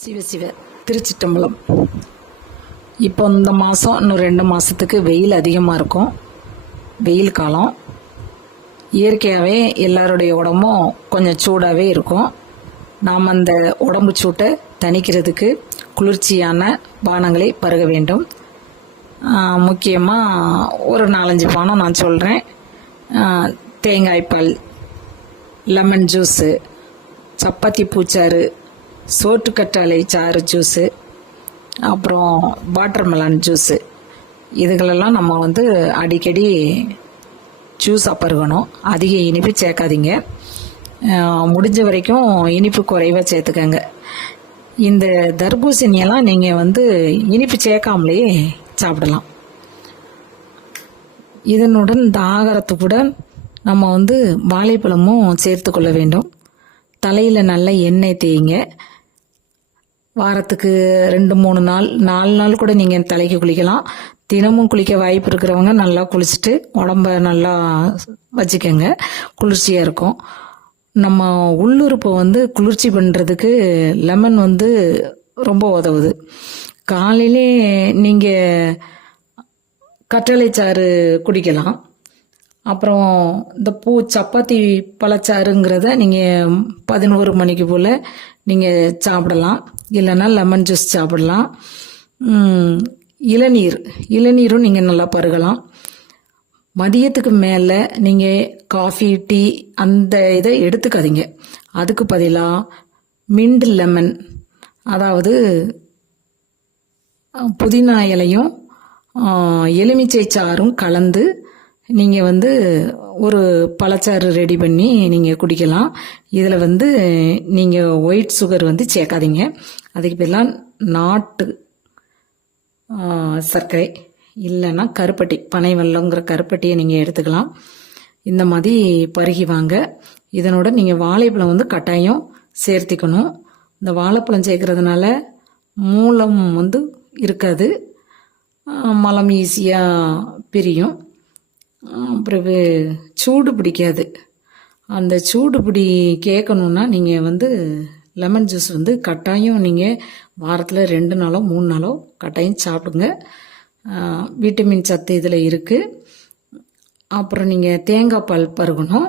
சிவ சிவ திருச்சிட்டம்பலம் இப்போ இந்த மாதம் இன்னும் ரெண்டு மாதத்துக்கு வெயில் அதிகமாக இருக்கும். வெயில் காலம். இயற்கையாகவே எல்லாருடைய உடம்பும் கொஞ்சம் சூடாகவே இருக்கும். நாம் அந்த உடம்பு சூட்டை தணிக்கிறதுக்கு குளிர்ச்சியான பானங்களை பருக வேண்டும். முக்கியமாக ஒரு நாலஞ்சு பானம் நான் சொல்கிறேன் தேங்காய் பால் லெமன் ஜூஸு சப்பாத்தி பூச்சாறு சோற்றுக்கற்றாழை சாறு ஜூஸு அப்புறம் வாட்டர்மெலன் ஜூஸு இதுகளெல்லாம் நம்ம வந்து அடிக்கடி ஜூஸாக பருகணும். அதிக இனிப்பு சேர்க்காதீங்க. முடிஞ்ச வரைக்கும் இனிப்பு குறைவாக சேர்த்துக்கங்க. இந்த தர்பூசணியெல்லாம் நீங்கள் வந்து இனிப்பு சேர்க்காமலே சாப்பிடலாம். இதனுடன் இந்த ஆகாரத்துக்குடன் நம்ம வந்து வாழைப்பழமும் சேர்த்து கொள்ள வேண்டும். தலையில் நல்ல எண்ணெய் தேய்ங்க. வாரத்துக்கு ரெண்டு மூணு நாள் நாலு நாள் கூட நீங்கள் தலைக்கு குளிக்கலாம். தினமும் குளிக்க வாய்ப்பு இருக்கிறவங்க நல்லா குளிச்சுட்டு உடம்ப நல்லா வச்சுக்கோங்க. குளிர்ச்சியாக இருக்கும். நம்ம உள்ளுறுப்பை வந்து குளிர்ச்சி பண்ணுறதுக்கு லெமன் வந்து ரொம்ப உதவுது. காலையிலே நீங்கள் கற்றலை சாறு குடிக்கலாம். அப்புறம் இந்த பூ சப்பாத்தி பழச்சாறுங்கிறத நீங்கள் பதினோரு மணிக்கு போல் நீங்கள் சாப்பிடலாம். இல்லைன்னா லெமன் ஜூஸ் சாப்பிடலாம். இளநீர். இளநீரும் நீங்கள் நல்லா பருகலாம். மதியத்துக்கு மேலே நீங்கள் காஃபி டீ அந்த இதை எடுத்துக்காதீங்க. அதுக்கு பதிலாக மின்ட் லெமன் அதாவது புதினா இலையும் எலுமிச்சை சாறும் கலந்து நீங்கள் வந்து ஒரு பழச்சாறு ரெடி பண்ணி நீங்கள் குடிக்கலாம். இதில் வந்து நீங்கள் ஒயிட் சுகர் வந்து சேர்க்காதீங்க. அதுக்கு பேரெலாம் நாட்டு சர்க்கரை. இல்லைன்னா கருப்பட்டி பனை வெள்ளங்கிற கருப்பட்டியை நீங்கள் எடுத்துக்கலாம். இந்த மாதிரி பருகி வாங்க. இதனோட நீங்கள் வாழைப்பழம் வந்து கட்டாயம் சேர்த்திக்கணும். இந்த வாழைப்பழம் சேர்க்கறதுனால மூலம் வந்து இருக்காது. மலம் ஈஸியாக பிரியும். பிறகு சூடு பிடிக்காது. அந்த சூடு பிடி கேட்கணுன்னா நீங்கள் வந்து லெமன் ஜூஸ் வந்து கட்டாயம் நீங்கள் வாரத்தில் ரெண்டு நாளோ மூணு நாளோ கட்டாயம் சாப்பிடுங்க. விட்டமின் சத்து இதில் இருக்குது அப்புறம் நீங்கள் தேங்காய் பால் பருகணும்.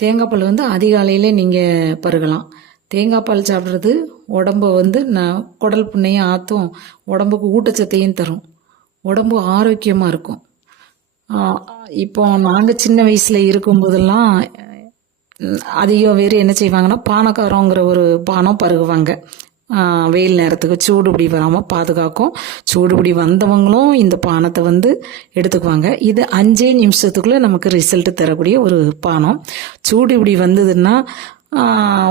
தேங்காய் பால் வந்து அதிகாலையில் நீங்கள் பருகலாம். தேங்காய் பால் சாப்பிட்றது உடம்பு வந்து நான் குடல் புண்ணையும் ஆற்றும் உடம்புக்கு ஊட்டச்சத்தையும் தரும். உடம்பு ஆரோக்கியமாக இருக்கும். இப்போ நாங்கள் சின்ன வயசில் இருக்கும்போதெல்லாம் அதிகம் பேர் என்ன செய்வாங்கன்னா பானக்காரங்கிற ஒரு பானம் பருகுவாங்க. வெயில் நேரத்துக்கு சூடுபிடி வராமல் பாதுகாக்கும். சூடுபிடி வந்தவங்களும் இந்த பானத்தை வந்து எடுத்துக்குவாங்க. இது அஞ்சே நிமிஷத்துக்குள்ளே நமக்கு ரிசல்ட் தரக்கூடிய ஒரு பானம். சூடுபிடி வந்ததுன்னா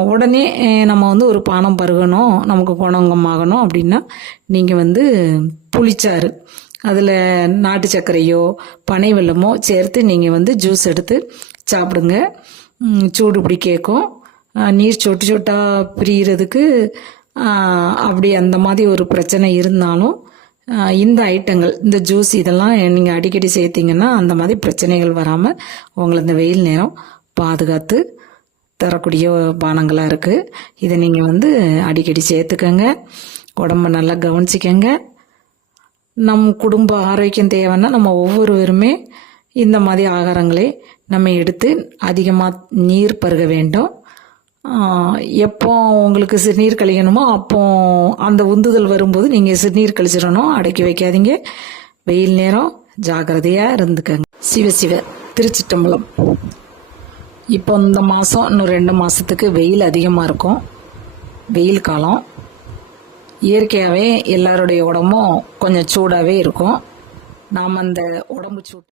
உடனே நம்ம வந்து ஒரு பானம் பருகணும் நமக்கு குணங்கம் ஆகணும் அப்படின்னா நீங்கள் வந்து புளிச்சாறு அதில் நாட்டு சர்க்கரையோ பனை வெள்ளமோ சேர்த்து நீங்கள் வந்து ஜூஸ் எடுத்து சாப்பிடுங்க. சூடு பிடி கேட்கும். நீர் சொட்டு சொட்டாக பிரிகிறதுக்கு அப்படி அந்த மாதிரி ஒரு பிரச்சனை இருந்தாலும் இந்த ஐட்டங்கள் இந்த ஜூஸ் இதெல்லாம் நீங்கள் அடிக்கடி சேர்த்திங்கன்னா அந்த மாதிரி பிரச்சனைகள் வராமல் உங்களை இந்த வெயில் நேரம் பாதுகாத்து தரக்கூடிய பானங்களாக இருக்குது இதை நீங்கள் வந்து அடிக்கடி சேர்த்துக்கங்க. உடம்ப நல்லா கவனிச்சிக்கங்க. நம் குடும்ப ஆரோக்கியம் தேவைன்னா நம்ம ஒவ்வொருவருமே இந்த மாதிரி ஆகாரங்களை நம்ம எடுத்து அதிகமாக நீர் பருக வேண்டும். எப்போ உங்களுக்கு சிறுநீர் கழிக்கணுமோ அப்போ அந்த உந்துதல் வரும்போது நீங்கள் சிறுநீர் கழிச்சிடணும். அடக்கி வைக்காதீங்க. வெயில் நேரம் ஜாக்கிரதையாக இருந்துக்கங்க. சிவ சிவ திருச்சிட்டம்பலம். இப்போ இந்த மாதம் இன்னும் ரெண்டு மாதத்துக்கு வெயில் அதிகமாக இருக்கும். வெயில் காலம். இயற்கையாகவே எல்லாருடைய உடம்பும் கொஞ்சம் சூடாகவே இருக்கும். நாம் அந்த உடம்பு சூட்